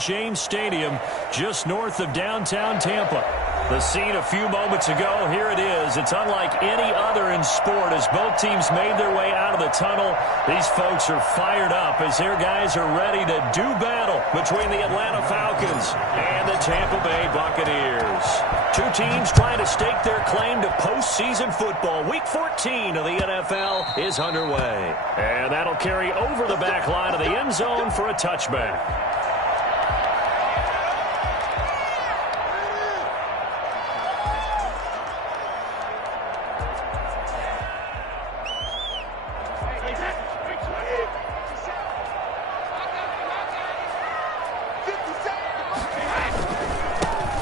James Stadium, just north of downtown Tampa. The scene a few moments ago, here it is. It's unlike any other in sport as both teams made their way out of the tunnel. These folks are fired up as their guys are ready to do battle between the Atlanta Falcons and the Tampa Bay Buccaneers. Two teams trying to stake their claim to postseason football. Week 14 of the NFL is underway. And that'll carry over the back line of the end zone for a touchback.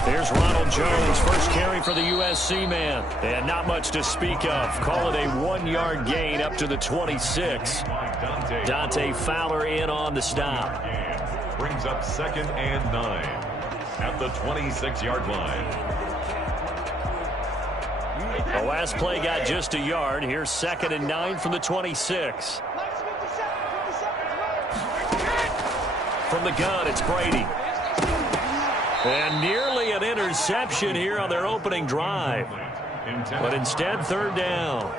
Here's Ronald Jones, first carry for the USC man. And not much to speak of. Call it a 1-yard gain up to the 26. Dante Fowler in on the stop. Brings up 2nd and 9 at the 26-yard line. The last play got just a yard. Here's 2nd and 9 from the 26. From the gun, it's Brady. And nearly an interception here on their opening drive. But instead, 3rd down.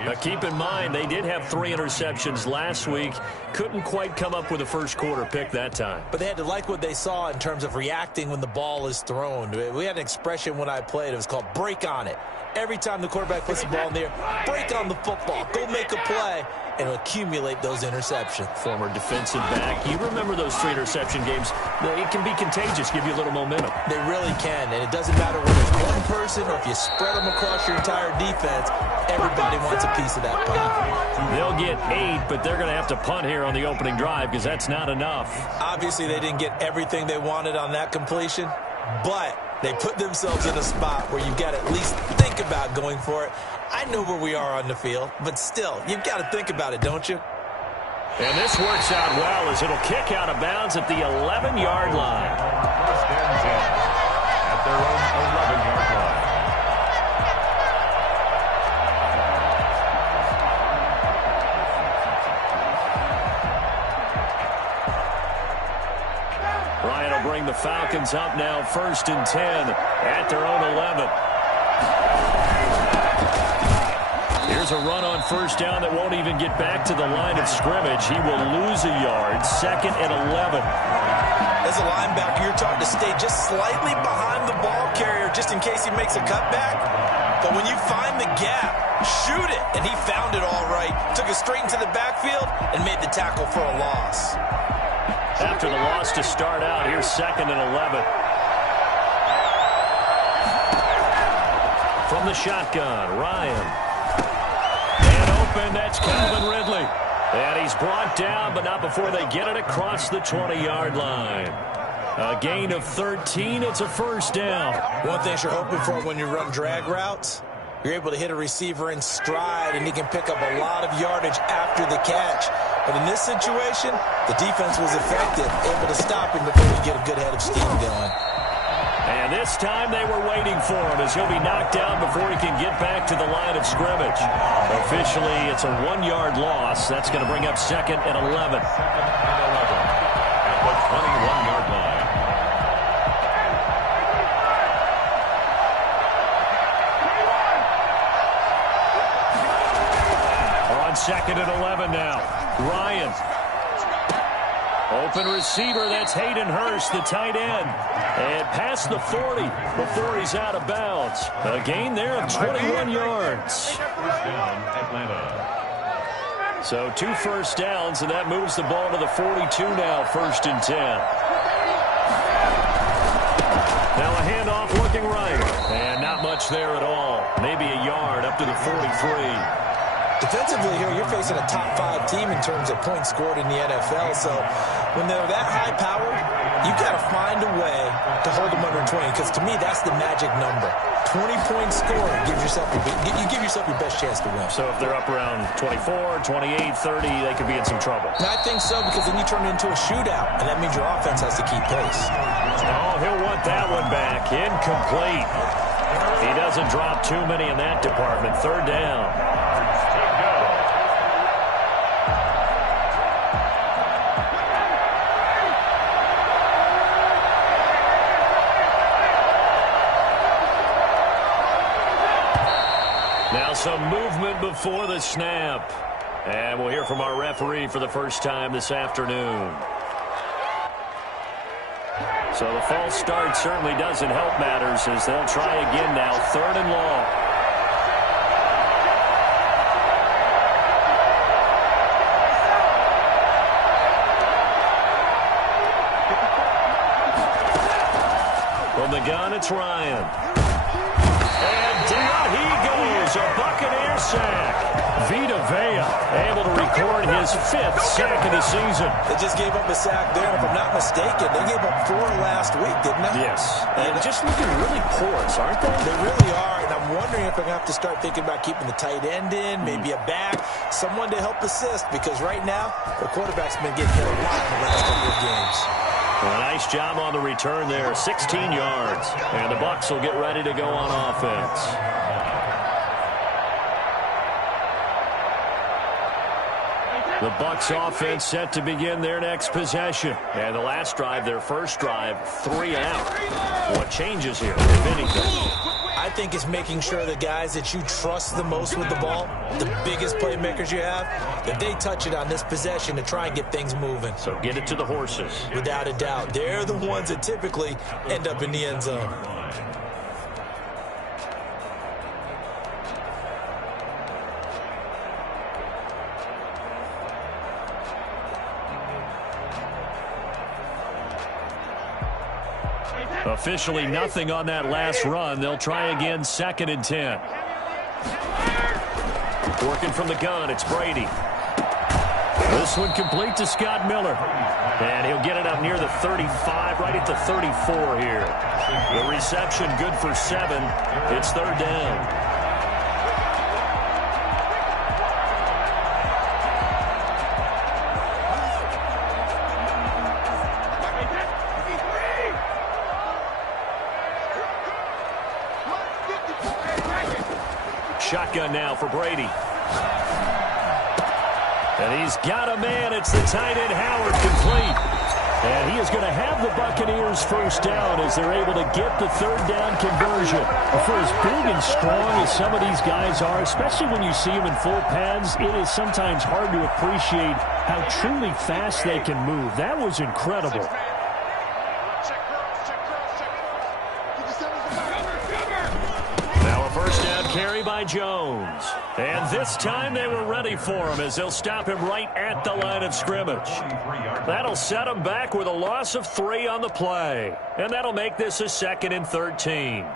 Now keep in mind, they did have 3 interceptions last week. Couldn't quite come up with a first quarter pick that time. But they had to like what they saw in terms of reacting when the ball is thrown. We had an expression when I played. It was called break on it. Every time the quarterback puts the ball in the air, break on the football. Go make a play and accumulate those interceptions. Former defensive back. You remember those 3 interception games. It can be contagious, give you a little momentum. They really can, and it doesn't matter whether it's one person or if you spread them across your entire defense, everybody wants a piece of that pie. They'll get 8, but they're going to have to punt here on the opening drive because that's not enough. Obviously, they didn't get everything they wanted on that completion, but they put themselves in a spot where you've got to at least think about going for it. I know where we are on the field, but still, you've got to think about it, don't you? And this works out well as it'll kick out of bounds at the 11-yard line. 1st and 10 at their own 11-yard line. Ryan will bring the Falcons up now 1st and 10 at their own 11. Here's a run on 1st down that won't even get back to the line of scrimmage. He will lose a yard. 2nd and 11. As a linebacker, you're taught to stay just slightly behind the ball carrier just in case he makes a cutback. But when you find the gap, shoot it. And he found it all right. Took it straight into the backfield and made the tackle for a loss. After the loss to start out, here's 2nd and 11. From the shotgun, Ryan. And open, that's Calvin Ridley. And he's brought down, but not before they get it across the 20-yard line. A gain of 13, it's a 1st down. One thing you're hoping for when you run drag routes, you're able to hit a receiver in stride, and he can pick up a lot of yardage after the catch. But in this situation, the defense was effective, able to stop him before he get a good head of steam going. And this time they were waiting for him as he'll be knocked down before he can get back to the line of scrimmage. Officially, it's a 1-yard loss. That's going to bring up 2nd and 11. 2nd and 11 at the 21-yard line. On 2nd and 11 now. Ryan. Open receiver, that's Hayden Hurst, the tight end. And past the 40 before he's out of bounds. A gain there of 21 yards. 1st down, Atlanta. So 2 1st downs, and that moves the ball to the 42 now, 1st and 10. Now a handoff looking right. And not much there at all. Maybe a yard up to the 43. Defensively here, you're facing a top 5 team in terms of points scored in the NFL. So when they're that high powered, you've got to find a way to hold them under 20. Because to me, that's the magic number. 20 points scored gives yourself you give yourself your best chance to win. So if they're up around 24, 28, 30, they could be in some trouble. And I think so, because then you turn it into a shootout, and that means your offense has to keep pace. Oh, he'll want that one back. Incomplete. He doesn't drop too many in that department. 3rd down. Now some movement before the snap. And we'll hear from our referee for the first time this afternoon. So the false start certainly doesn't help matters as they'll try again now, 3rd and long. From the gun, it's Ryan. And down he goes, a Buccaneer sack. Vita Vea able to record his 5th sack of the season. They just gave up a sack there, and if I'm not mistaken, they gave up 4 last week, didn't they? Yes, and just looking really porous, aren't they? They really are, and I'm wondering if they're going to have to start thinking about keeping the tight end in, maybe a back, someone to help assist, because right now, the quarterback's been getting hit a lot in the last couple of games. Well, nice job on the return there, 16 yards. And the Bucs will get ready to go on offense. The Bucs offense set to begin their next possession. And the last drive, their first drive, 3 out. What changes here, if anything? I think it's making sure the guys that you trust the most with the ball, the biggest playmakers you have, that they touch it on this possession to try and get things moving. So get it to the horses. Without a doubt. They're the ones that typically end up in the end zone. Officially nothing on that last run. They'll try again, 2nd and 10. Working from the gun, it's Brady. This one complete to Scott Miller. And he'll get it up near the 35, right at the 34 here. The reception good for 7. It's 3rd down. Shotgun now for Brady. And he's got a man. It's the tight end Howard, complete. And he is going to have the Buccaneers first down as they're able to get the 3rd down conversion. For as big and strong as some of these guys are, especially when you see them in full pads, it is sometimes hard to appreciate how truly fast they can move. That was incredible. Carry by Jones. And this time they were ready for him as they'll stop him right at the line of scrimmage. That'll set him back with a loss of 3 on the play. And that'll make this a 2nd and 13.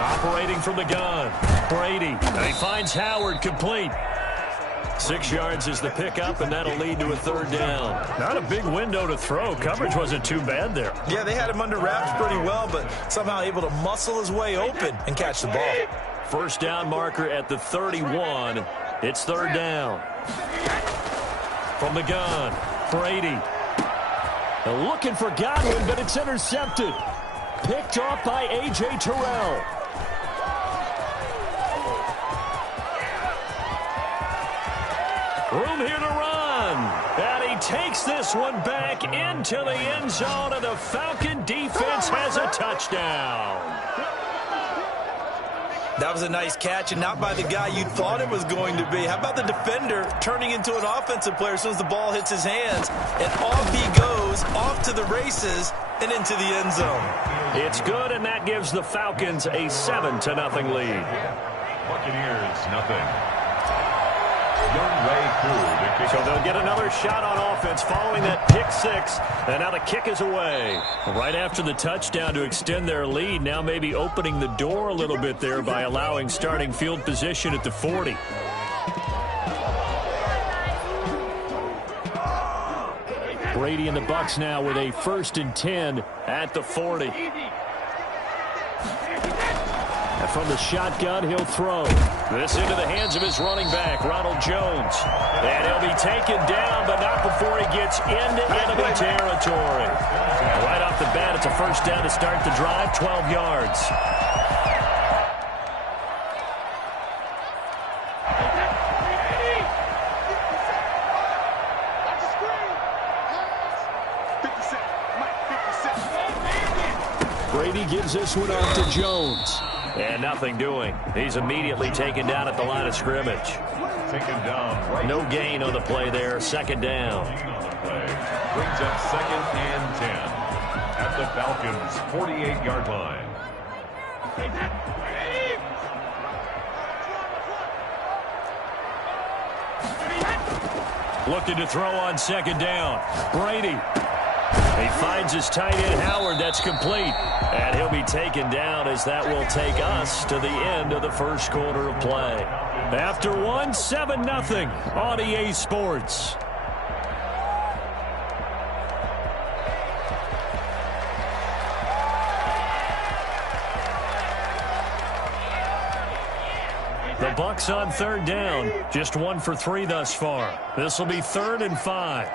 Operating from the gun, Brady. And he finds Howard, complete. 6 yards is the pickup, and that'll lead to a 3rd down. Not a big window to throw. Coverage wasn't too bad there. Yeah, they had him under wraps pretty well, but somehow able to muscle his way open and catch the ball. First down marker at the 31. It's 3rd down. From the gun, Brady. They're looking for Godwin, but it's intercepted. Picked off by A.J. Terrell. Room here to run. And he takes this one back into the end zone, and the Falcon defense has a touchdown. That was a nice catch, and not by the guy you thought it was going to be. How about the defender turning into an offensive player as soon as the ball hits his hands? And off he goes, off to the races, and into the end zone. It's good, and that gives the Falcons a 7-0 lead. Buccaneers, nothing. So they'll get another shot on offense following that pick 6. And now the kick is away. Right after the touchdown to extend their lead, now maybe opening the door a little bit there by allowing starting field position at the 40. Brady and the Bucs now with a 1st and 10 at the 40. And from the shotgun, he'll throw. This into the hands of his running back, Ronald Jones. And he'll be taken down, but not before he gets into enemy territory. Right off the bat, it's a first down to start the drive, 12 yards. hands this one off to Jones. And nothing doing. He's immediately taken down at the line of scrimmage. Taken down. Right. No gain on the play there. Second down. Brings up 2nd and 10 at the Falcons' 48-yard line. Looking to throw on 2nd down. Brady. He finds his tight end, Howard. That's complete. And he'll be taken down as that will take us to the end of the first quarter of play. After one, 7-0 on EA Sports. The Bucs on 3rd down. Just 1 for 3 thus far. This will be 3rd and 5.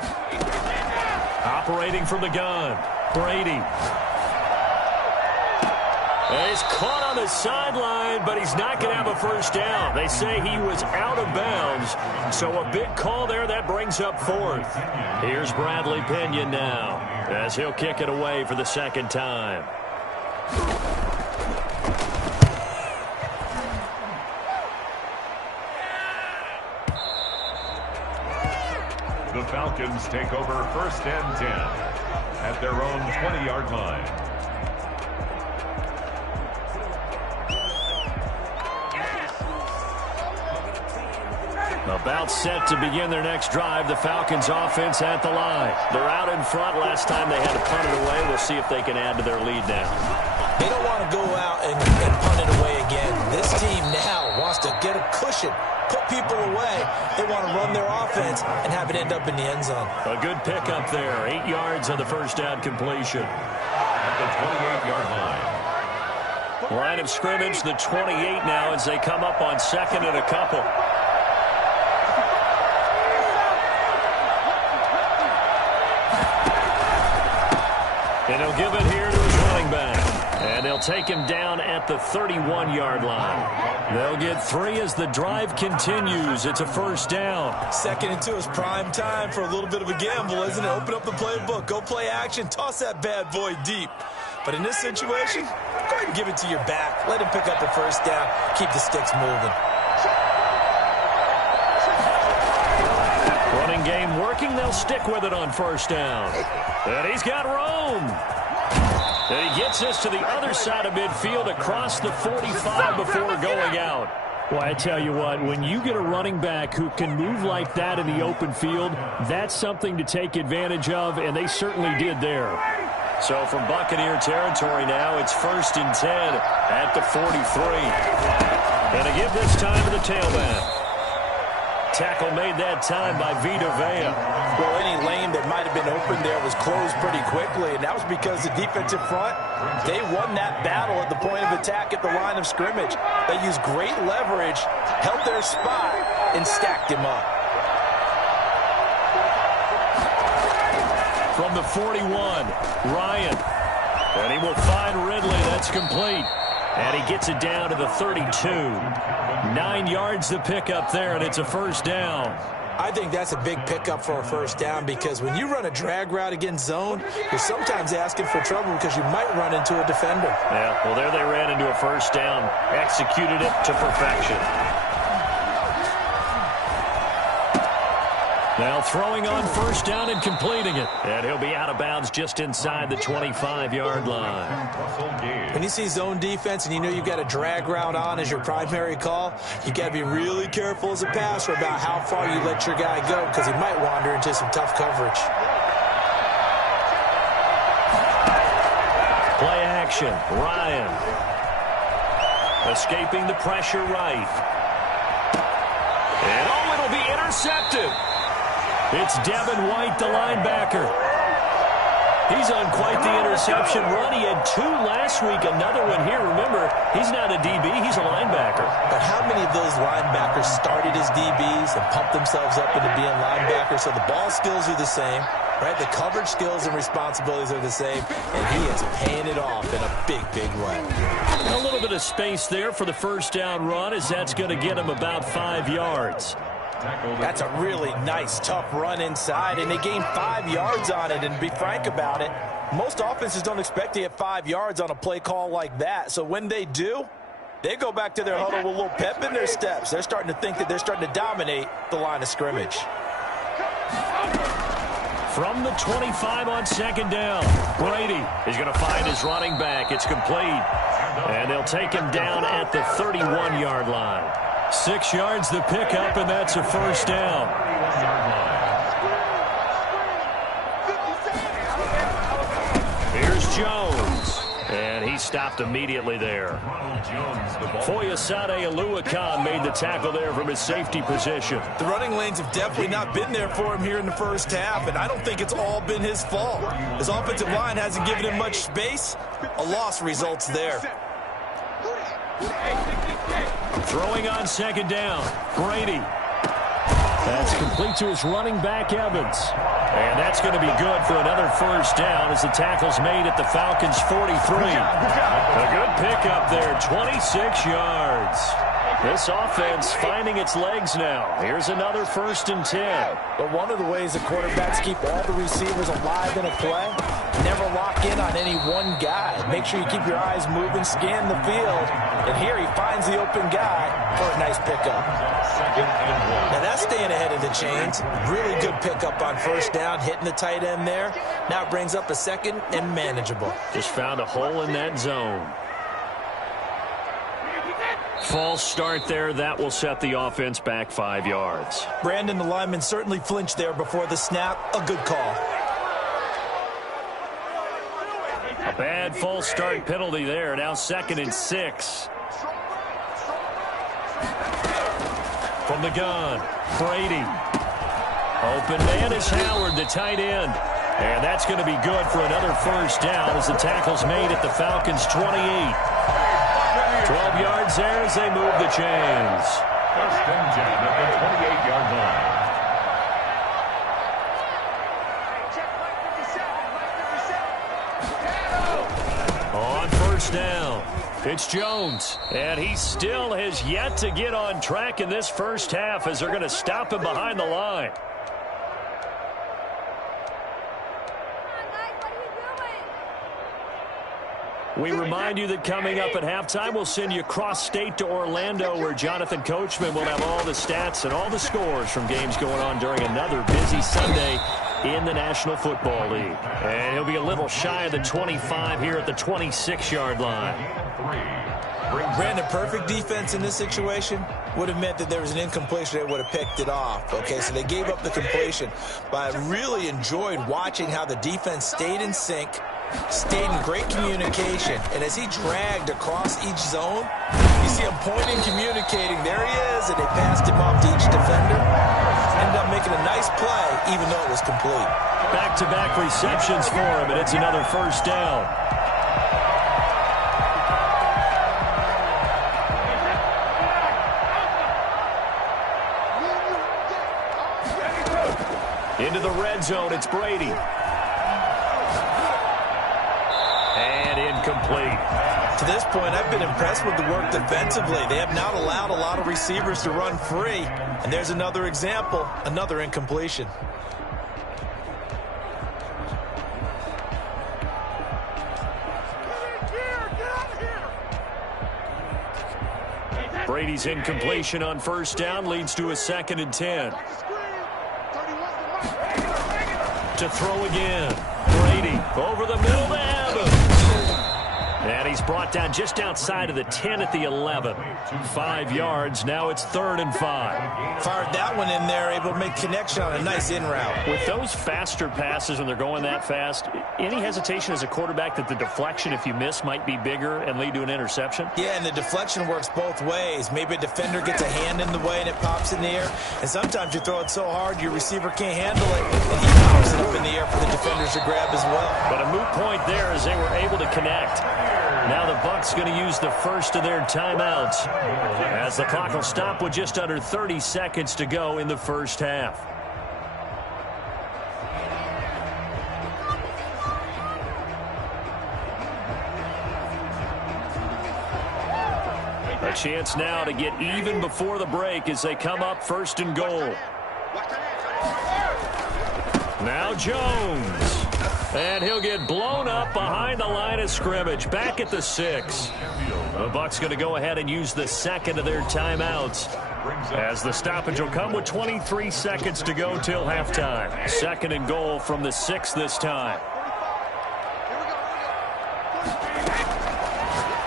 Operating from the gun. Brady. He's caught on the sideline, but he's not going to have a first down. They say he was out of bounds. So a big call there. That brings up 4th. Here's Bradley Pinion now as he'll kick it away for the 2nd time. The Falcons take over 1st and 10 at their own 20-yard line. About set to begin their next drive. The Falcons offense at the line. They're out in front. Last time they had to punt it away. We'll see if they can add to their lead now. They don't want to go out and punt it away again. This team now wants to get a cushion, put people away. They want to run their offense and have it end up in the end zone. A good pickup there. 8 yards on the first down completion. At the 28-yard line. Line of scrimmage, the 28 now as they come up on 2nd and a couple. And he'll give it here to his running back. And they'll take him down at the 31-yard line. They'll get 3 as the drive continues. It's a first down. 2nd and 2 is prime time for a little bit of a gamble, isn't it? Open up the playbook. Go play action. Toss that bad boy deep. But in this situation, go ahead and give it to your back. Let him pick up a first down. Keep the sticks moving. Running game working. They'll stick with it on first down. And he's got room. And he gets us to the other side of midfield across the 45 before going out. Well, I tell you what, when you get a running back who can move like that in the open field, that's something to take advantage of, and they certainly did there. So from Buccaneer territory now, it's 1st and 10 at the 43. And to give this time to the tailback. Tackle made that time by Vita Vea. Well, any lane that might have been open there was closed pretty quickly, and that was because the defensive front, they won that battle at the point of attack at the line of scrimmage. They used great leverage, held their spot, and stacked him up. From the 41, Ryan. And he will find Ridley. That's complete. And he gets it down to the 32. 9 yards to pick up there, and it's a first down. I think that's a big pickup for a first down because when you run a drag route against zone, you're sometimes asking for trouble because you might run into a defender. Yeah, well, there they ran into a first down. Executed it to perfection. Now throwing on first down and completing it. And he'll be out of bounds just inside the 25-yard line. When you see zone defense and you know you've got a drag route on as your primary call, you got to be really careful as a passer about how far you let your guy go because he might wander into some tough coverage. Play action. Ryan. Escaping the pressure right. And oh, it'll be intercepted. It's Devin White, the linebacker. He's on quite the interception run. He had 2 last week, another one here. Remember, he's not a DB, he's a linebacker. But how many of those linebackers started as DBs and pumped themselves up into being linebackers? So the ball skills are the same, right? The coverage skills and responsibilities are the same, and he is paying it off in a big, big way. A little bit of space there for the first down run as that's going to get him about 5 yards. That's a really nice, tough run inside, and they gained 5 yards on it. And to be frank about it, Most offenses don't expect to hit 5 yards on a play call like that. So when they do, they go back to their huddle with a little pep in their steps. They're starting to think that they're starting to dominate the line of scrimmage. From the 25 on second down, Brady is going to find his running back. It's complete. And they'll take him down at the 31-yard line. 6 yards the pickup, and that's a first down. Here's Jones. And he stopped immediately there. Foyesade Oluwakan made the tackle there from his safety position. The running lanes have definitely not been there for him here in the first half, and I don't think it's all been his fault. His offensive line hasn't given him much space. A loss results there. Throwing on second down, Brady. That's complete to his running back, Evans. And that's going to be good for another first down as the tackle's made at the Falcons' 43. A good pickup there, 26 yards. This offense finding its legs now. Here's another 1st and 10. But one of the ways the quarterbacks keep all the receivers alive in a play, never lock in on any one guy. Make sure you keep your eyes moving, scan the field. And here he finds the open guy for a nice pickup. Now that's staying ahead of the chains. Really good pickup on first down, hitting the tight end there. Now it brings up a second and manageable. Just found a hole in that zone. False start there. That will set the offense back 5 yards. Brandon, the lineman, certainly flinched there before the snap. A good call. A bad false start penalty there. Now 2nd and 6. From the gun, Brady. Open man is Howard, the tight end. And that's going to be good for another first down as the tackle's made at the Falcons' 28. 12 yards there as they move the chains. 1st and 10 at the 28-yard line. On first down, it's Jones. And he still has yet to get on track in this first half as they're going to stop him behind the line. We remind you that coming up at halftime, we'll send you cross-state to Orlando, where Jonathan Coachman will have all the stats and all the scores from games going on during another busy Sunday in the National Football League. And he'll be a little shy of the 25 here at the 26-yard line. Brandon, perfect defense in this situation would have meant that there was an incompletion. They would have picked it off. Okay, so they gave up the completion. But I really enjoyed watching how the defense stayed in sync, stayed in great communication, and as he dragged across each zone, you see him pointing, communicating. There he is, and they passed him off to each defender. Ended up making a nice play, even though it was complete. Back-to-back receptions for him, and it's another first down. Into the red zone, it's Brady. And incomplete. To this point, I've been impressed with the work defensively. They have not allowed a lot of receivers to run free. And there's another example, another incompletion. Brady's incompletion on first down leads to a 2nd and 10. To throw again. Brady over the middle to Evans. And he's brought down just outside of the 10 at the 11. 5 yards. Now it's 3rd and 5. Fired that one in there, able to make connection on a nice in route. With those faster passes when they're going that fast, any hesitation as a quarterback that the deflection, if you miss, might be bigger and lead to an interception? Yeah, and the deflection works both ways. Maybe a defender gets a hand in the way and it pops in the air. And sometimes you throw it so hard your receiver can't handle it, and he pops it up in the air for the defenders to grab as well. But a moot point there as they were able to connect. Now the Bucs going to use the first of their timeouts as the clock will stop with just under 30 seconds to go in the first half. A chance now to get even before the break as they come up 1st and goal. Now Jones. And he'll get blown up behind the line of scrimmage, back at the 6. The Bucs going to go ahead and use the second of their timeouts, as the stoppage will come with 23 seconds to go till halftime. 2nd and goal from the 6 this time.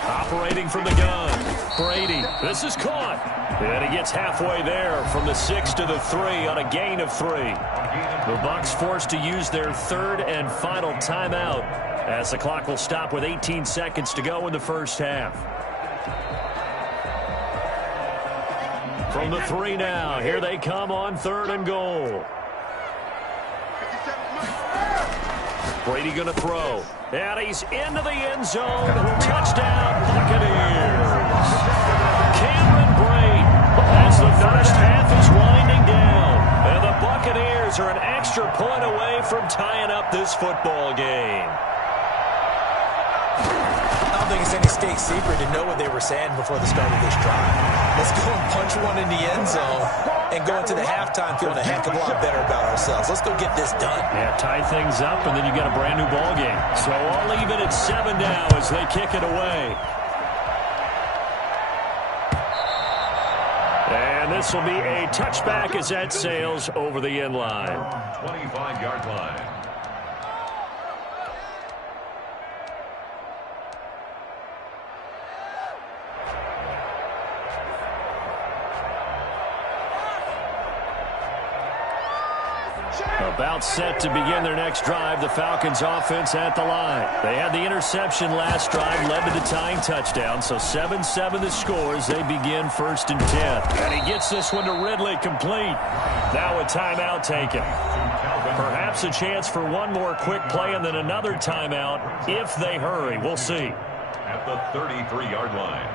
Operating from the gun, Brady. This is caught. And he gets halfway there from the 6 to the 3 on a gain of 3. The Bucs forced to use their 3rd and final timeout, as the clock will stop with 18 seconds to go in the first half. From the 3 now, here they come on 3rd and goal. Brady going to throw. And he's into the end zone. Touchdown, Buccaneers. Cameron Brate, as the first half is winding down. And the Buccaneers are an extra point away from tying up this football game. I don't think it's any state secret to know what they were saying before the start of this drive. Let's go and punch one in the end zone and go into the halftime feeling a heck of a lot better about ourselves. Let's go get this done. Yeah, tie things up, and then you got a brand new ball game. So I'll leave it at 7 now as they kick it away. And this will be a touchback as that sails over the end line. 25-yard line. About set to begin their next drive, the Falcons offense at the line. They had the interception last drive, led to the tying touchdown, so 7-7 the score as they begin 1st and 10. And he gets this one to Ridley, complete. Now a timeout taken. Perhaps a chance for one more quick play and then another timeout if they hurry. We'll see. At the 33-yard line.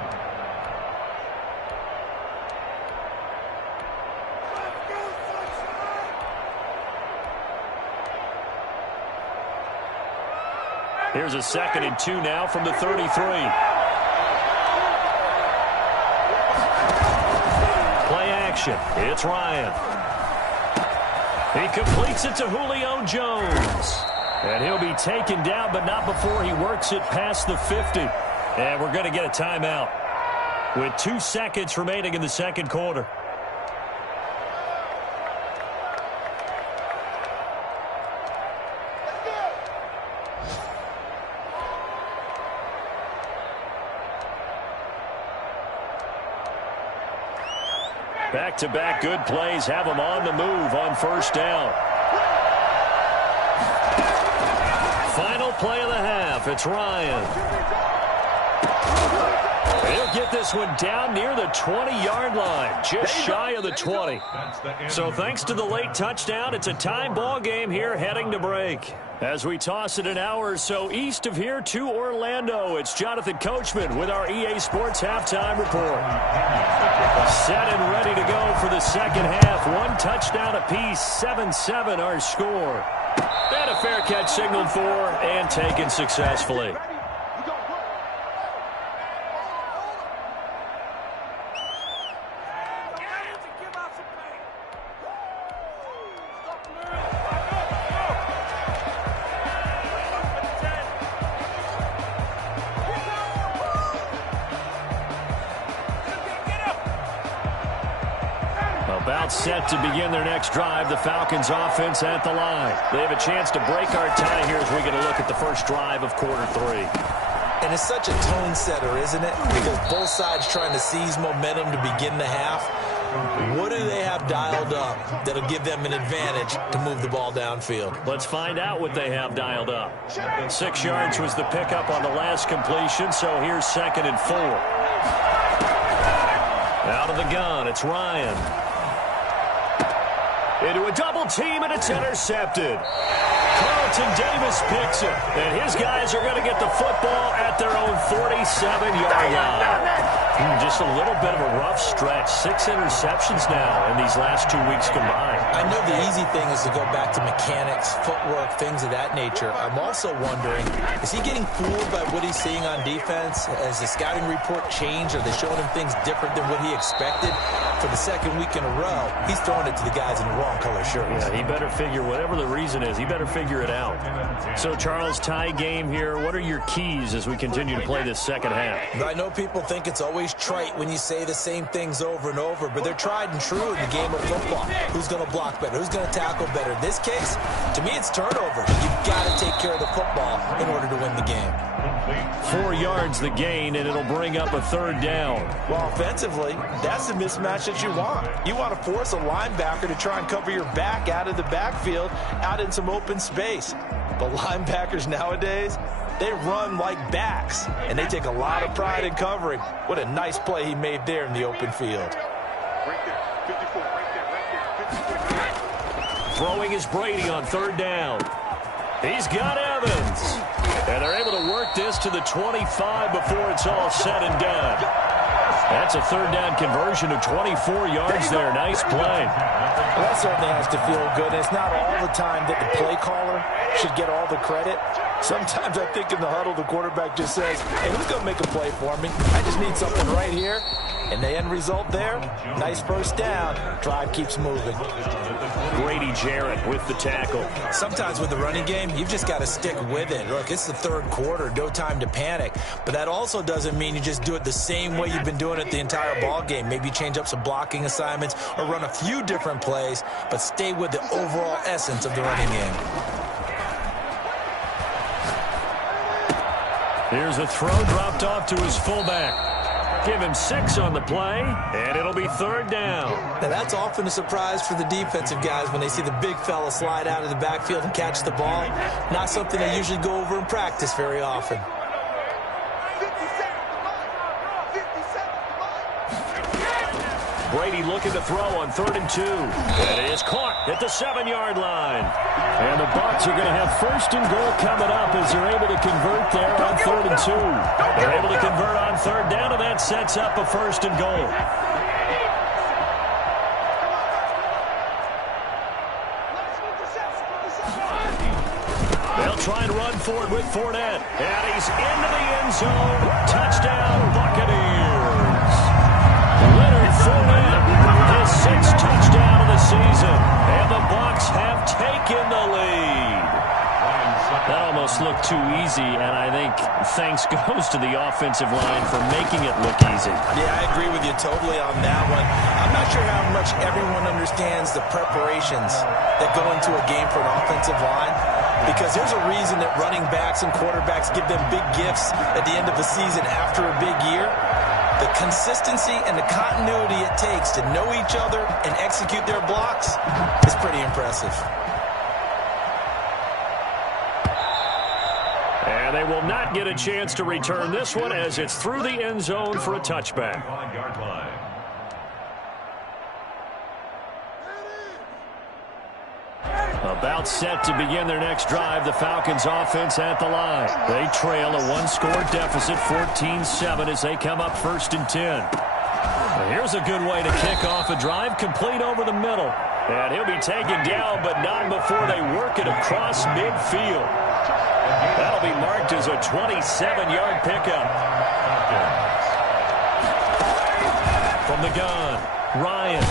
Here's a 2nd and 2 now from the 33. Play action. It's Ryan. He completes it to Julio Jones. And he'll be taken down, but not before he works it past the 50. And we're going to get a timeout with 2 seconds remaining in the 2nd quarter. Back-to-back good plays have them on the move on 1st down. Final play of the half. It's Ryan. He'll get this one down near the 20-yard line, just shy of the 20. So thanks to the late touchdown, it's a tie ball game here heading to break. As we toss it an hour or so east of here to Orlando, it's Jonathan Coachman with our EA Sports Halftime Report. Set and ready to go for the 2nd half. 1 touchdown apiece, 7-7 our score. And a fair catch signaled for and taken successfully. About set to begin their next drive, the Falcons offense at the line. They have a chance to break our tie here as we get a look at the first drive of quarter 3. And it's such a tone setter, isn't it? Because both sides trying to seize momentum to begin the half. What do they have dialed up that'll give them an advantage to move the ball downfield? Let's find out what they have dialed up. 6 yards was the pickup on the last completion, so here's 2nd and 4. Out of the gun, it's Ryan. Into a double team, and it's intercepted. Carlton Davis picks it, and his guys are going to get the football at their own 47-yard line. just a little bit of a rough stretch. 6 interceptions now in these last 2 weeks combined. I know the easy thing is to go back to mechanics, footwork, things of that nature. I'm also wondering, is he getting fooled by what he's seeing on defense? Has the scouting report changed? Are they showing him things different than what he expected? For the second week in a row, he's throwing it to the guys in the wrong color shirts. Yeah, he better figure, whatever the reason is, he better figure it out. So, Charles, tie game here. What are your keys as we continue to play this second half? I know people think it's always trite when you say the same things over and over, but they're tried and true in the game of football. Who's going to block better? Who's going to tackle better? In this case, to me, it's turnovers. You've got to take care of the football in order to win the game. 4 yards the gain, and it'll bring up a third down. Well, offensively, that's the mismatch that you want. You want to force a linebacker to try and cover your back out of the backfield, out in some open space. But linebackers nowadays, they run like backs, and they take a lot of pride in covering. What a nice play he made there in the open field. Throwing is Brady on third down. He's got Evans. And they're able to work this to the 25 before it's all said and done. That's a third down conversion of 24 yards there. Nice play. Well, that certainly has to feel good. It's not all the time that the play caller should get all the credit. Sometimes I think in the huddle, the quarterback just says, hey, who's going to make a play for me? I just need something right here. And the end result there, nice first down. Drive keeps moving. Grady Jarrett with the tackle. Sometimes with the running game, you've just got to stick with it. Look, it's the third quarter, no time to panic. But that also doesn't mean you just do it the same way you've been doing it the entire ball game. Maybe change up some blocking assignments or run a few different plays, but stay with the overall essence of the running game. Here's a throw dropped off to his fullback. Give him 6 on the play, and it'll be third down. Now, that's often a surprise for the defensive guys when they see the big fella slide out of the backfield and catch the ball. Not something they usually go over in practice very often. Brady looking to throw on 3rd and 2. And it is caught at the 7-yard line. And the Bucs are going to have 1st and goal coming up as they're able to convert there on 3rd and 2. They're able to convert on 3rd down, and that sets up a 1st and goal. They'll try and run forward with Fournette. And he's into the end zone. Touchdown, Buccaneers. Leonard Fournette, his 6th touchdown of the season. And the Bucs have taken the lead. That almost looked too easy, and I think thanks goes to the offensive line for making it look easy. Yeah, I agree with you totally on that one. I'm not sure how much everyone understands the preparations that go into a game for an offensive line, because there's a reason that running backs and quarterbacks give them big gifts at the end of the season after a big year. The consistency and the continuity it takes to know each other and execute their blocks is pretty impressive. And they will not get a chance to return this one as it's through the end zone for a touchback. About set to begin their next drive, the Falcons offense at the line. They trail a 1-score deficit, 14-7, as they come up 1st and 10. Well, here's a good way to kick off a drive, complete over the middle. And he'll be taken down, but not before they work it across midfield. That'll be marked as a 27-yard pickup. From the gun, Ryan.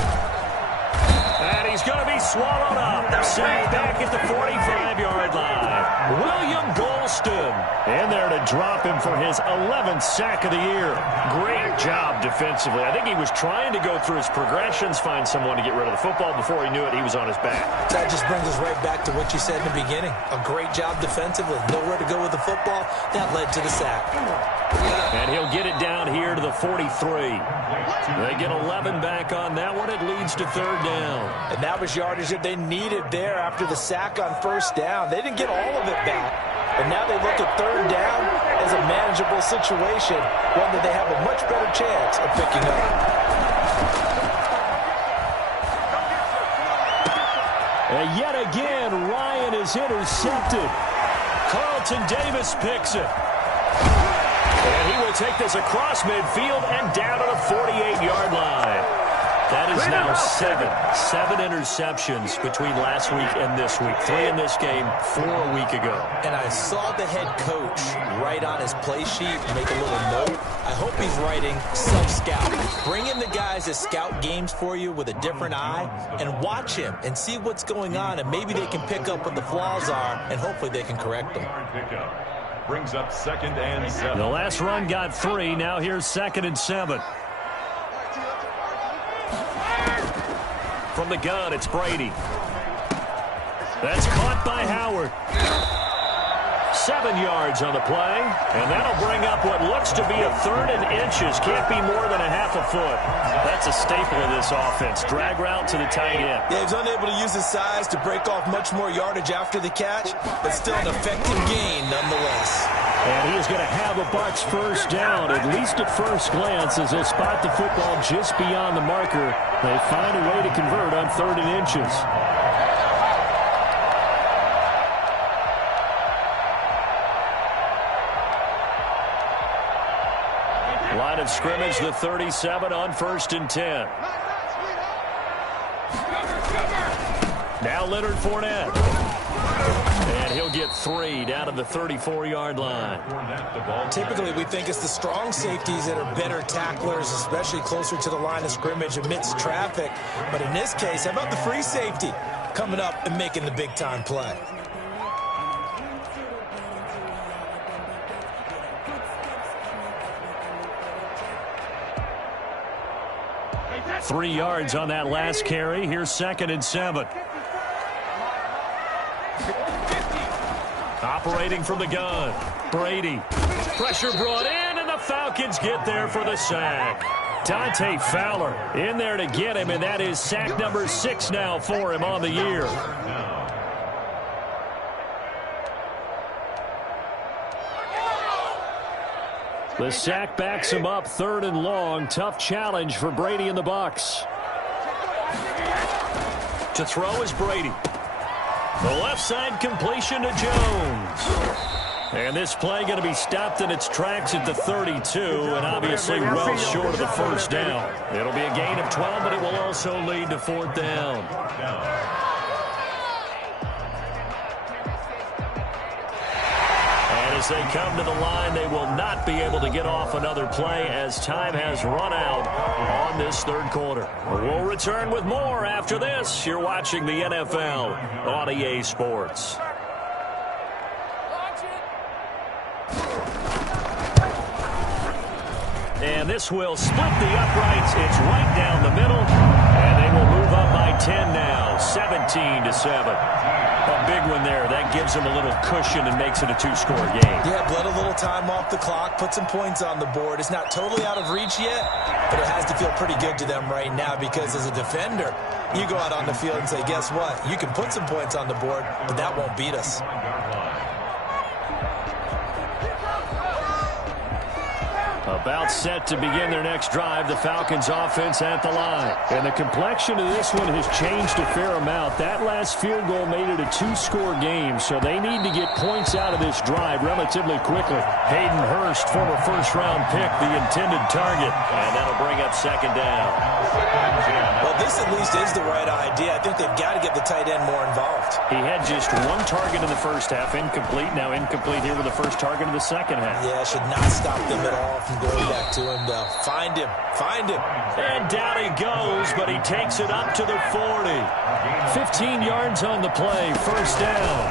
And he's going to be swallowed up. Sacked back at the 45-yard line. William Golston in there to drop him for his 11th sack of the year. Great job defensively. I think he was trying to go through his progressions, find someone to get rid of the football. Before he knew it, he was on his back. That just brings us right back to what you said in the beginning. A great job defensively. Nowhere to go with the football. That led to the sack. And he'll get it down here to the 43. They get 11 back on that one. It leads to 3rd down. And that was yardage that they needed there after the sack on 1st down. They didn't get all of it back. But now they look at 3rd down as a manageable situation, one that they have a much better chance of picking up. And yet again, Ryan is intercepted. Carlton Davis picks it. And he will take this across midfield and down to the now 7. 7 interceptions between last week and this week. 3 in this game, 4 a week ago. And I saw the head coach write on his play sheet, make a little note. I hope he's writing sub-scout. Bring in the guys that scout games for you with a different eye and watch him and see what's going on, and maybe they can pick up what the flaws are, and hopefully they can correct them. Brings up 2nd and 7. The last run got 3. Now here's 2nd and 7. From the gun, it's Brady. That's caught by Howard. 7 yards on the play, and that'll bring up what looks to be a 3rd and inches. Can't be more than a half a foot. That's a staple of this offense. Drag route to the tight end. Yeah, he's unable to use his size to break off much more yardage after the catch, but still an effective gain nonetheless. And he is going to have a Bucs first down, at least at first glance, as they'll spot the football just beyond the marker. They find a way to convert on 3rd and inches. Line of scrimmage, the 37 on 1st and 10. Now Leonard Fournette. And he'll get 3 down to the 34-yard line. Typically, we think it's the strong safeties that are better tacklers, especially closer to the line of scrimmage amidst traffic. But in this case, how about the free safety coming up and making the big-time play? 3 yards on that last carry. Here's 2nd and 7. Operating from the gun, Brady. Pressure brought in, and the Falcons get there for the sack. Dante Fowler in there to get him, and that is sack number 6 now for him on the year. The sack backs him up, 3rd and long. Tough challenge for Brady and the Bucs. To throw is Brady. The left side completion to Jones. And this play going to be stopped in its tracks at the 32, and obviously well short of the first down. It'll be a gain of 12, but it will also lead to 4th down. As they come to the line, they will not be able to get off another play as time has run out on this 3rd quarter. We'll return with more after this. You're watching the NFL on EA Sports. And this will split the uprights. It's right down the middle, and they will move up by 10 now, 17-7. A big one there. That gives them a little cushion and makes it a 2-score game. Yeah, bled a little time off the clock, put some points on the board. It's not totally out of reach yet, but it has to feel pretty good to them right now because as a defender, you go out on the field and say, guess what? You can put some points on the board, but that won't beat us. About set to begin their next drive, the Falcons offense at the line. And the complexion of this one has changed a fair amount. That last field goal made it a 2-score game, so they need to get points out of this drive relatively quickly. Hayden Hurst, former first-round pick, the intended target. And that'll bring up 2nd down. Well, this at least is the right idea. I think they've got to get the tight end more involved. He had just 1 target in the first half, incomplete. Now incomplete here with the first target of the second half. Yeah, should not stop them at all from going back to him, though. Find him. And down he goes, but he takes it up to the 40. 15 yards on the play, 1st down.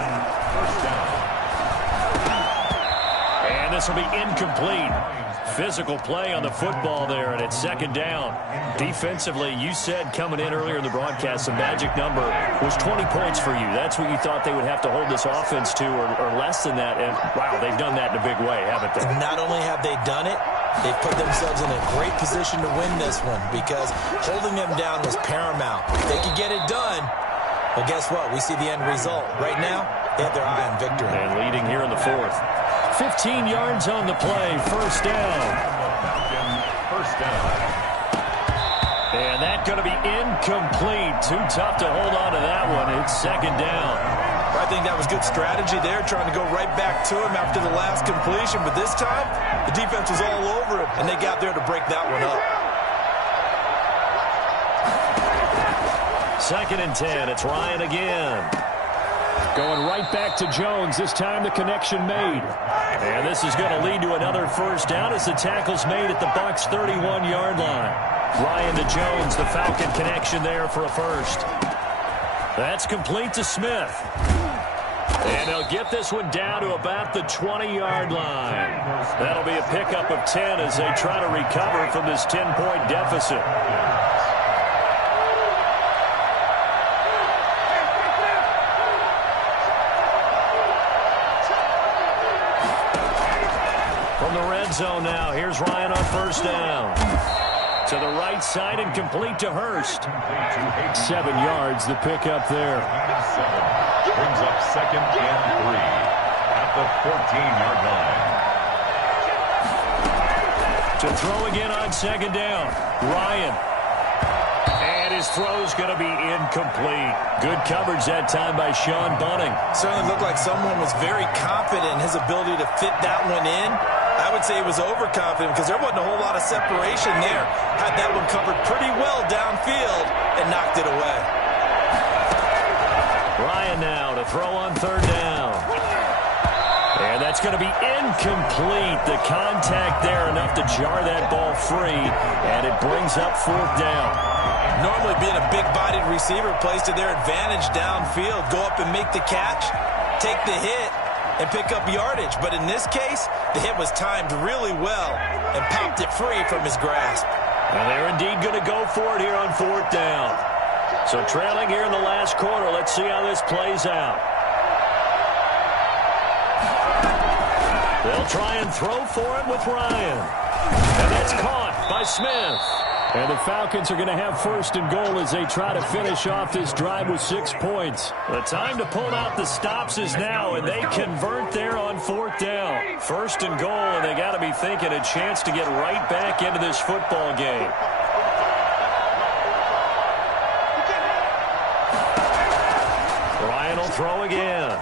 And this will be incomplete. Physical play on the football there, and it's 2nd down. Defensively, you said coming in earlier in the broadcast, the magic number was 20 points for you. That's what you thought they would have to hold this offense to, or less than that. And, wow, they've done that in a big way, haven't they? Not only have they done it, they've put themselves in a great position to win this one because holding them down was paramount. They could get it done, but guess what? We see the end result. Right now, they have their eye on victory. And leading here in the 4th. 15 yards on the play, 1st down. First down. And that's going to be incomplete. Too tough to hold on to that one. It's 2nd down. I think that was good strategy there, trying to go right back to him after the last completion. But this time, the defense was all over him, and they got there to break that one up. 2nd and 10. It's Ryan again. Going right back to Jones. This time the connection made. And this is going to lead to another first down as the tackle's made at the Bucs 31-yard line. Ryan to Jones, the Falcon connection there for a first. That's complete to Smith. And they'll get this one down to about the 20-yard line. That'll be a pickup of 10 as they try to recover from this 10-point deficit. From the red zone now, here's Ryan on first down. To the right side and complete to Hurst. 7 yards, the pickup there. Brings up 2nd and 3 at the 14-yard line. To throw again on 2nd down. Ryan. And his throw's going to be incomplete. Good coverage that time by Sean Bunting. Certainly looked like someone was very confident in his ability to fit that one in. I would say he was overconfident because there wasn't a whole lot of separation there. Had that one covered pretty well downfield and knocked it away. Ryan now to throw on 3rd down. And that's going to be incomplete. The contact there enough to jar that ball free. And it brings up 4th down. Normally being a big-bodied receiver plays to their advantage downfield. Go up and make the catch, take the hit, and pick up yardage. But in this case, the hit was timed really well and popped it free from his grasp. And they're indeed going to go for it here on 4th down. So trailing here in the last quarter. Let's see how this plays out. They'll try and throw for it with Ryan. And that's caught by Smith. And the Falcons are going to have 1st and goal as they try to finish off this drive with 6 points. The time to pull out the stops is now, and they convert there on 4th down. 1st and goal, and they got to be thinking a chance to get right back into this football game. Ryan will throw again.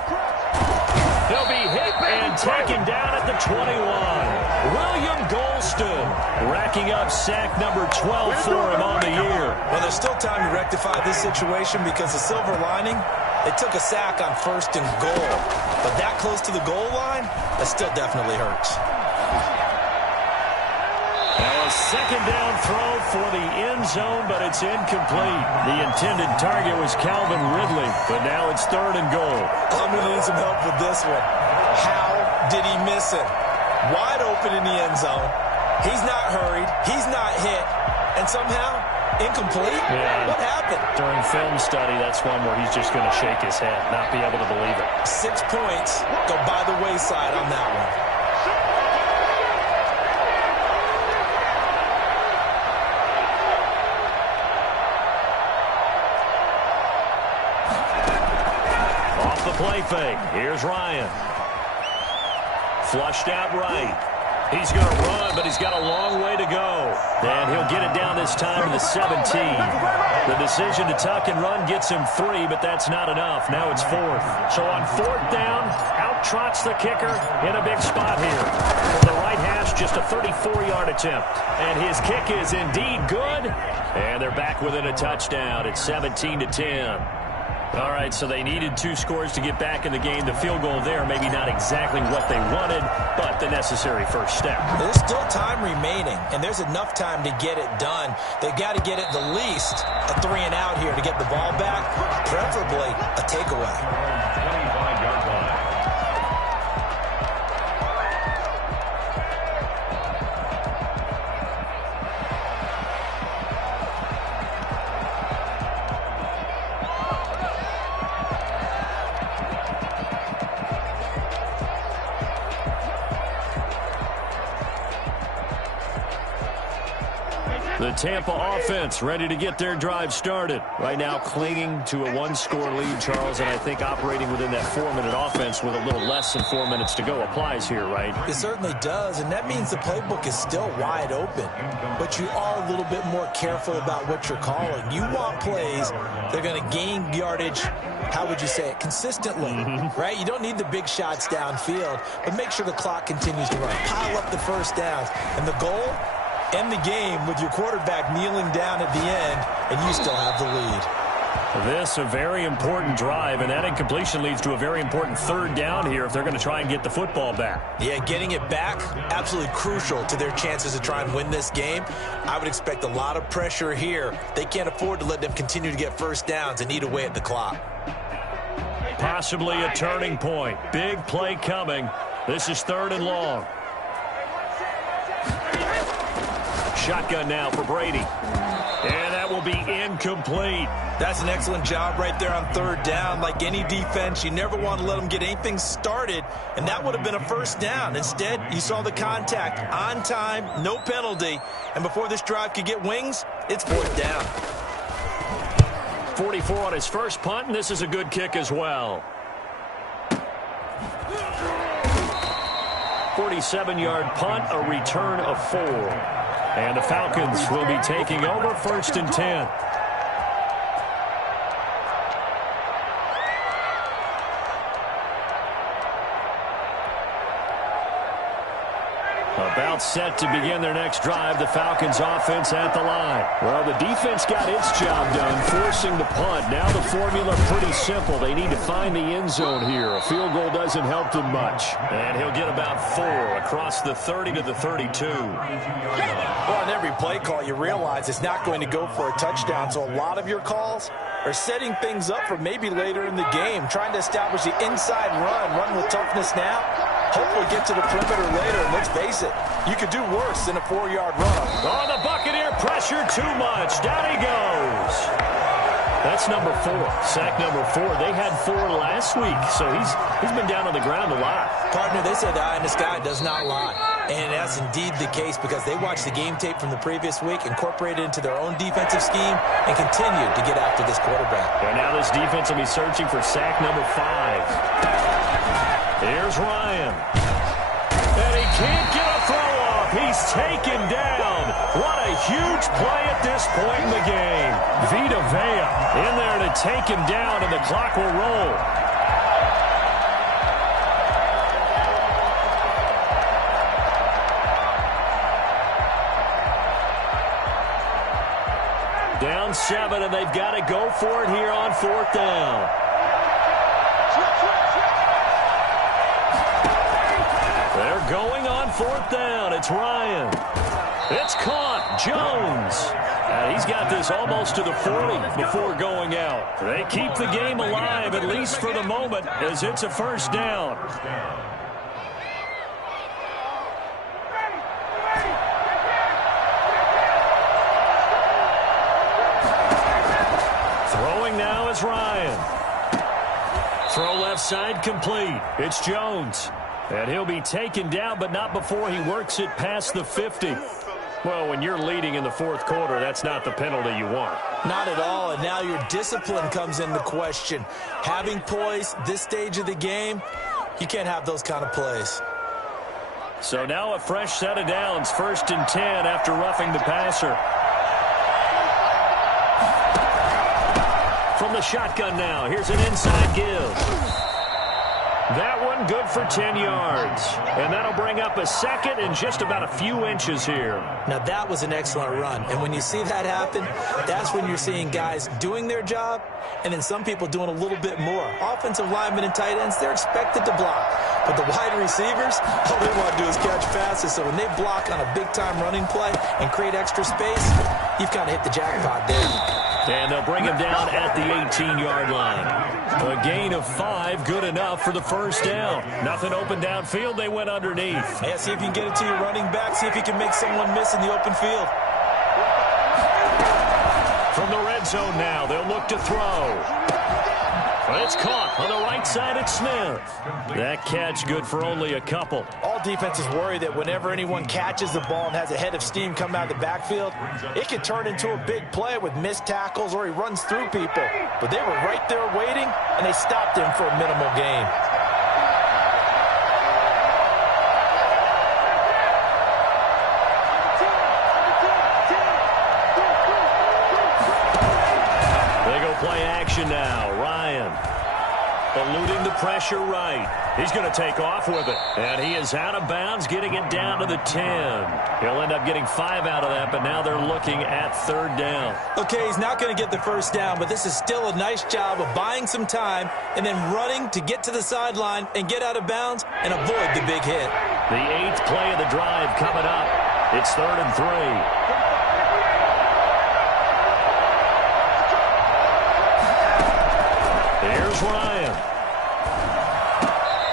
He'll be hit and taken down at the 21. William Golston racking up sack number 12 for him on the year. Well, there's still time to rectify this situation because the silver lining, they took a sack on 1st and goal. But that close to the goal line, that still definitely hurts. A 2nd down throw for the end zone, but it's incomplete. The intended target was Calvin Ridley, but now it's 3rd and goal. I'm going to need some help with this one. How did he miss it? Wide open in the end zone. He's not hurried. He's not hit. And somehow, incomplete? Yeah. What happened? During film study, that's one where he's just going to shake his head, not be able to believe it. 6 points go by the wayside on that one. Play fake. Here's Ryan. Flushed out right. He's going to run, but he's got a long way to go. And he'll get it down this time to the 17. The decision to tuck and run gets him 3, but that's not enough. Now it's 4th. So on 4th down, out trots the kicker in a big spot here. From the right hash, just a 34-yard attempt. And his kick is indeed good. And they're back within a touchdown. It's 17-10. All right, so they needed 2 scores to get back in the game. The field goal there, maybe not exactly what they wanted, but the necessary first step. There's still time remaining, and there's enough time to get it done. They've got to get at the least a 3 and out here to get the ball back, preferably a takeaway. 25-yard line. The Tampa offense ready to get their drive started. Right now clinging to a 1-score lead, Charles, and I think operating within that 4-minute offense with a little less than 4 minutes to go applies here, right? It certainly does, and that means the playbook is still wide open. But you are a little bit more careful about what you're calling. You want plays that are going to gain yardage, how would you say it, consistently, right? You don't need the big shots downfield, but make sure the clock continues to run. Pile up the first downs. And the goal? End the game with your quarterback kneeling down at the end, and you still have the lead. This a very important drive, and that incompletion leads to a very important third down here if they're going to try and get the football back. Yeah, getting it back, absolutely crucial to their chances to try and win this game. I would expect a lot of pressure here. They can't afford to let them continue to get first downs and eat away at the clock. Possibly a turning point. Big play coming. This is 3rd and long. Shotgun now for Brady. And that will be incomplete. That's an excellent job right there on 3rd down. Like any defense, you never want to let them get anything started, and that would have been a first down. Instead, you saw the contact on time, no penalty, and before this drive could get wings, it's 4th down. 44 on his first punt, and this is a good kick as well. 47-yard punt, a return of 4. And the Falcons will be taking over 1st and 10. About set to begin their next drive, the Falcons offense at the line. Well, the defense got its job done, forcing the punt. Now the formula pretty simple. They need to find the end zone here. A field goal doesn't help them much. And he'll get about 4 across the 30 to the 32. Well, on every play call, you realize it's not going to go for a touchdown, so a lot of your calls are setting things up for maybe later in the game, trying to establish the inside run with toughness now. Hopefully get to the perimeter later, and let's face it, you could do worse than a 4-yard run. Oh, the Buccaneer pressure too much. Down he goes. That's number 4. Sack number 4. They had 4 last week, so he's been down on the ground a lot. Partner, they said the eye in the sky does not lie. And that's indeed the case because they watched the game tape from the previous week, incorporated it into their own defensive scheme, and continued to get after this quarterback. And now this defense will be searching for sack number 5. Here's Ryan. And he can't get a throw off. He's taken down. What a huge play at this point in the game. Vita Vea in there to take him down, and the clock will roll. Down 7, and they've got to go for it here on 4th down. They're going on 4th down. It's Ryan. It's caught. Jones. He's got this almost to the 40 before going out. They keep the game alive, at least for the moment, as it's a 1st down. Throwing now is Ryan. Throw left side complete. It's Jones. And he'll be taken down, but not before he works it past the 50. Well, when you're leading in the 4th quarter, that's not the penalty you want. Not at all, and now your discipline comes into question. Having poise this stage of the game, you can't have those kind of plays. So now a fresh set of downs, 1st and 10 after roughing the passer. From the shotgun now, here's an inside give. That one good for 10 yards. And that'll bring up a 2nd and just about a few inches here. Now that was an excellent run. And when you see that happen, that's when you're seeing guys doing their job and then some people doing a little bit more. Offensive linemen and tight ends, they're expected to block. But the wide receivers, all they want to do is catch passes. So when they block on a big-time running play and create extra space, you've kind of hit the jackpot there. And they'll bring him down at the 18-yard line. A gain of 5, good enough for the 1st down. Nothing open downfield, they went underneath. Yeah, see if you can get it to your running back, see if you can make someone miss in the open field. From the red zone now, they'll look to throw. It's caught on the right side at Smith. That catch good for only a couple. All defenses worry that whenever anyone catches the ball and has a head of steam come out of the backfield, it can turn into a big play with missed tackles or he runs through people. But they were right there waiting, and they stopped him for a minimal gain. They go play action now. Ryan. eluding the pressure right. He's going to take off with it. And he is out of bounds, getting it down to the 10. He'll end up getting 5 out of that, but now they're looking at 3rd down. Okay, he's not going to get the first down, but this is still a nice job of buying some time and then running to get to the sideline and get out of bounds and avoid the big hit. The 8th play of the drive coming up. It's 3rd and 3. Here's Ryan.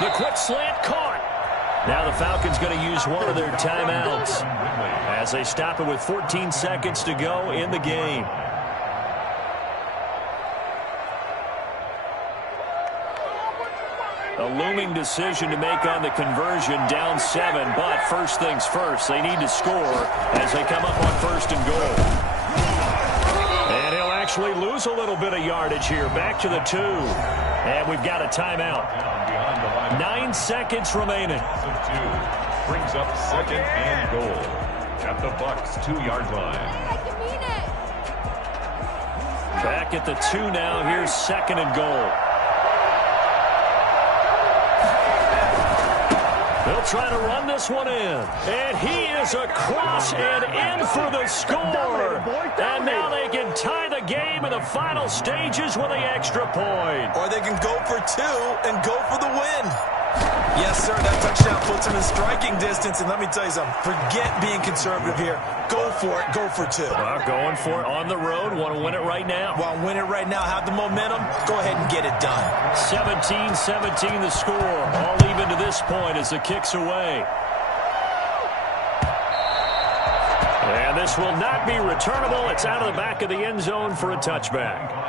The quick slant caught. Now the Falcons going to use one of their timeouts as they stop it with 14 seconds to go in the game. A looming decision to make on the conversion, down 7, but first things first, they need to score as they come up on 1st and goal. And he'll actually lose a little bit of yardage here, back to the 2. And we've got a timeout. 9 seconds remaining. Brings up 2nd and goal at the Bucs 2-yard line. Back at the 2 now, here's 2nd and goal. They'll try to run this one in. And he is across and in for the score. And now they can tie the game in the final stages with the extra point. Or they can go for 2 and go for the win. Yes, sir, that touchdown puts him in striking distance. And let me tell you something, forget being conservative here. Go for it, go for 2. Well, going for it on the road. Want to win it right now. Want to win it right now, have the momentum, go ahead and get it done. 17-17 the score. All even to this point as the kick's away. And this will not be returnable. It's out of the back of the end zone for a touchback.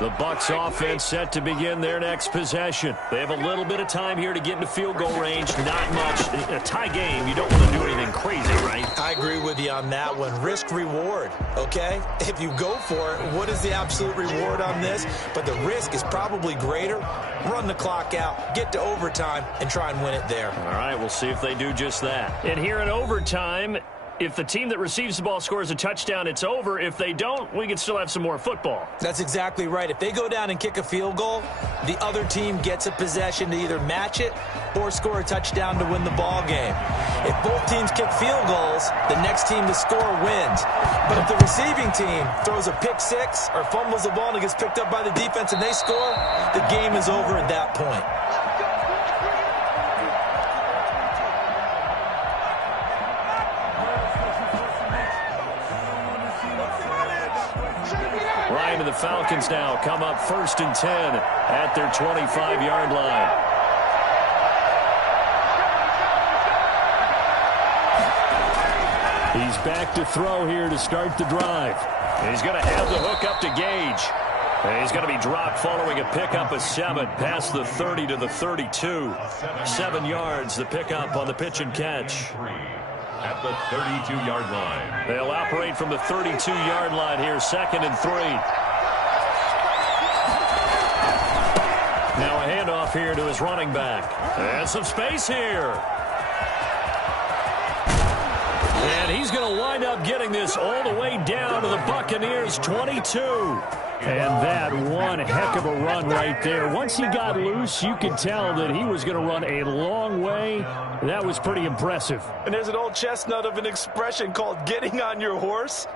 The Bucs offense set to begin their next possession. They have a little bit of time here to get into field goal range. Not much. A tie game, you don't want to do anything crazy, right? I agree with you on that one. Risk-reward, okay? If you go for it, what is the absolute reward on this? But the risk is probably greater. Run the clock out, get to overtime, and try and win it there. All right, we'll see if they do just that. And here in overtime, if the team that receives the ball scores a touchdown, it's over. If they don't, we can still have some more football. That's exactly right. If they go down and kick a field goal, the other team gets a possession to either match it or score a touchdown to win the ball game. If both teams kick field goals, the next team to score wins. But if the receiving team throws a pick 6 or fumbles the ball and it gets picked up by the defense and they score, the game is over at that point. Ryan and the Falcons now come up 1st and 10 at their 25-yard line. He's back to throw here to start the drive. He's going to have the hook up to Gage. And he's going to be dropped following a pickup of 7 past the 30 to the 32. 7 yards, the pickup on the pitch and catch. At the 32-yard line. They'll operate from the 32-yard line here, 2nd and 3. Now a handoff here to his running back. And some space here. And he's going to wind up getting this all the way down to the Buccaneers' 22. And that one heck of a run right there. Once he got loose, you could tell that he was going to run a long way. That was pretty impressive. And there's an old chestnut of an expression called getting on your horse.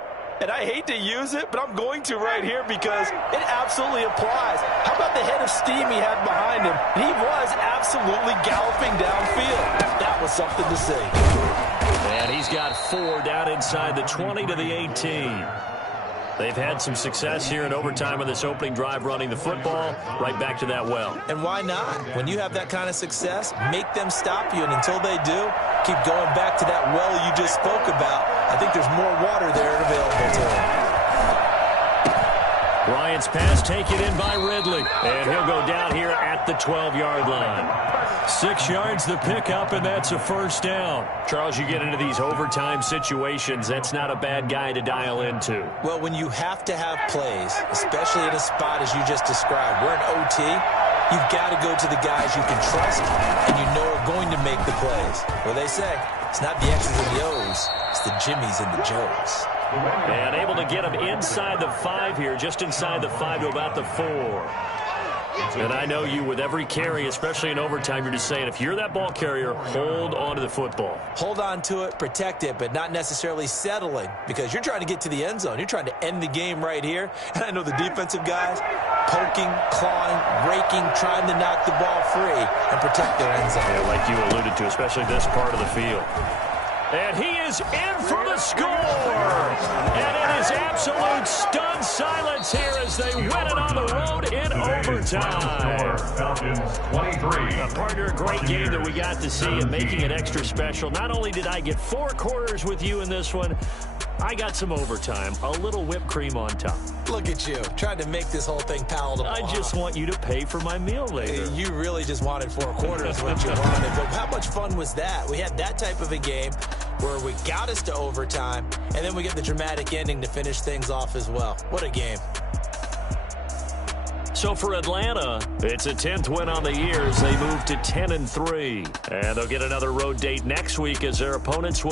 And I hate to use it, but I'm going to right here because it absolutely applies. How about the head of steam he had behind him? He was absolutely galloping downfield. That was something to see. And he's got 4 down inside the 20 to the 18. They've had some success here in overtime on this opening drive running the football right back to that well. And why not? When you have that kind of success, make them stop you. And until they do, keep going back to that well you just spoke about. I think there's more water there available to him. Ryan's pass taken in by Ridley. And he'll go down here at the 12-yard line. 6 yards the pickup, and that's a 1st down. Charles, you get into these overtime situations, that's not a bad guy to dial into. Well, when you have to have plays, especially in a spot as you just described, we're in OT, You've got to go to the guys you can trust and you know are going to make the plays. Well, they say it's not the X's and the O's, it's the Jimmies and the Joes. And able to get him inside the 5 here, just inside the 5 to about the 4. And I know you, with every carry, especially in overtime, you're just saying, if you're that ball carrier, hold on to the football. Hold on to it, protect it, but not necessarily settling, because you're trying to get to the end zone. You're trying to end the game right here. And I know the defensive guys poking, clawing, raking, trying to knock the ball free and protect their end zone. Yeah, like you alluded to, especially this part of the field. And he is in for the score. And it is absolute stunned silence here as they win it on the road in overtime. Falcons 23. Partner, a great game that we got to see and making it extra special. Not only did I get 4 quarters with you in this one, I got some overtime, a little whipped cream on top. Look at you, trying to make this whole thing palatable. I just want you to pay for my meal later. You really just wanted 4 quarters, what you wanted. But how much fun was that? We had that type of a game where we got us to overtime, and then we get the dramatic ending to finish things off as well. What a game. So for Atlanta, it's a 10th win on the year as they move to 10-3. And they'll get another road date next week as their opponents will